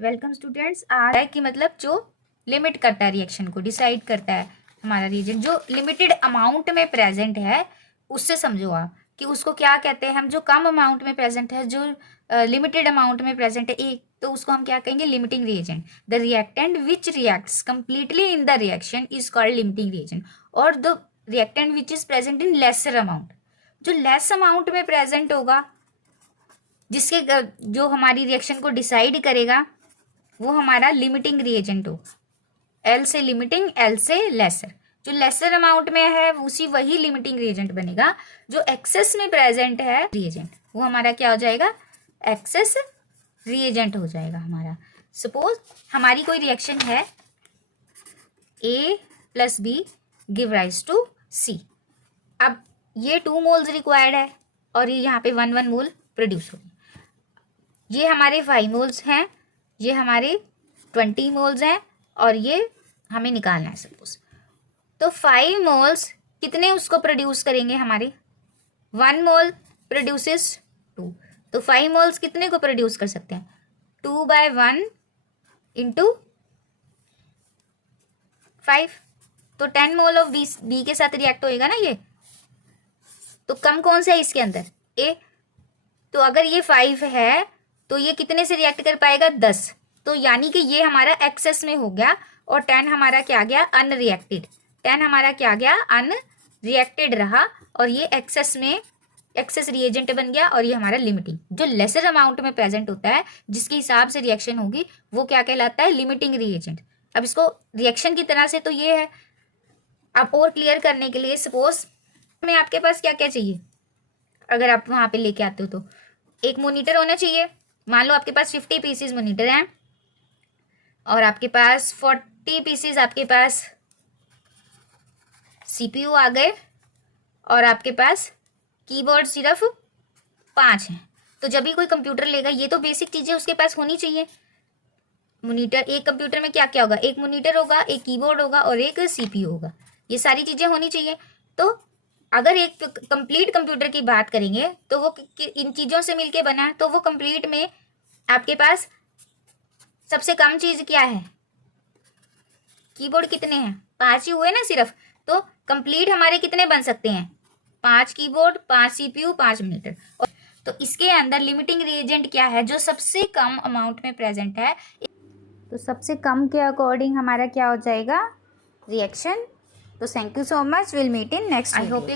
Welcome students. आज है कि मतलब जो लिमिट करता है रिएक्शन को, डिसाइड करता है हमारा रिएजेंट जो लिमिटेड अमाउंट में प्रेजेंट है, उससे समझो आप कि उसको क्या कहते हैं। हम जो कम अमाउंट में प्रेजेंट है, जो लिमिटेड अमाउंट में प्रेजेंट है एक, तो उसको हम क्या कहेंगे? Limiting reagent. The reactant which reacts completely in the reaction is called limiting reagent. और the reactant which is present in lesser amount, जो लेस अमाउंट में प्रेजेंट होगा, जिसके जो हमारी रिएक्शन को डिसाइड करेगा, वो हमारा लिमिटिंग रिएजेंट हो। एल से लिमिटिंग, एल से लेसर। जो लेसर अमाउंट में है उसी वही लिमिटिंग रिएजेंट बनेगा। जो एक्सेस में प्रेजेंट है रिएजेंट, वो हमारा क्या हो जाएगा? एक्सेस रिएजेंट हो जाएगा हमारा। सपोज हमारी कोई रिएक्शन है, A plus B give rise to C. अब ये 2 मोल्स रिक्वायर्ड है और ये यहाँ पे 1 मोल प्रोड्यूस होगी। ये हमारे 5 मोल्स हैं, ये हमारे 20 मोल्स हैं और ये हमें निकालना है सपोज। तो 5 मोल्स कितने उसको प्रोड्यूस करेंगे? हमारे 1 मोल प्रोड्यूसेस 2, तो 5 मोल्स कितने को प्रोड्यूस कर सकते हैं? 2/1 इंटू 5, तो 10 मोल ऑफ बी के साथ रिएक्ट होएगा ना ये। तो कम कौन सा है इसके अंदर? ए। तो अगर ये 5 है तो ये कितने से रिएक्ट कर पाएगा? 10। तो यानी कि ये हमारा एक्सेस में हो गया और 10 हमारा क्या गया? अनरिएक्टेड। 10 हमारा क्या गया? अनरिएक्टेड रहा और ये एक्सेस में एक्सेस रिएजेंट बन गया और ये हमारा लिमिटिंग। जो लेसर अमाउंट में प्रेजेंट होता है, जिसके हिसाब से रिएक्शन होगी, वो क्या कहलाता है? Limiting reagent. अब इसको रिएक्शन की तरह से तो ये है। अब और क्लियर करने के लिए सपोज में आपके पास क्या क्या चाहिए अगर आप वहां पे लेके आते हो, तो एक मॉनिटर होना चाहिए। मान लो आपके पास 50 पीसीज मॉनिटर हैं और आपके पास 40 पीसीज आपके पास सीपीयू आ गए और आपके पास कीबोर्ड सिर्फ 5 हैं। तो जब भी कोई कंप्यूटर लेगा, ये तो बेसिक चीजें उसके पास होनी चाहिए। मॉनिटर, एक कंप्यूटर में क्या क्या होगा? एक मॉनिटर होगा, एक कीबोर्ड होगा और एक सीपीयू होगा। ये सारी चीजें होनी चाहिए। तो अगर एक कंप्लीट कंप्यूटर की बात करेंगे तो वो इन चीजों से मिलके बना है। तो वो कंप्लीट में आपके पास सबसे कम चीज क्या है? कीबोर्ड कितने हैं? 5 ही हुए ना सिर्फ। तो कंप्लीट हमारे कितने बन सकते हैं? 5 कीबोर्ड, 5 सीपीयू, 5 मॉनिटर। तो इसके अंदर लिमिटिंग रिएजेंट क्या है? जो सबसे कम अमाउंट में प्रेजेंट है। तो सबसे कम के अकॉर्डिंग हमारा क्या हो जाएगा? रिएक्शन। तो thank you so much, will meet in next. I hope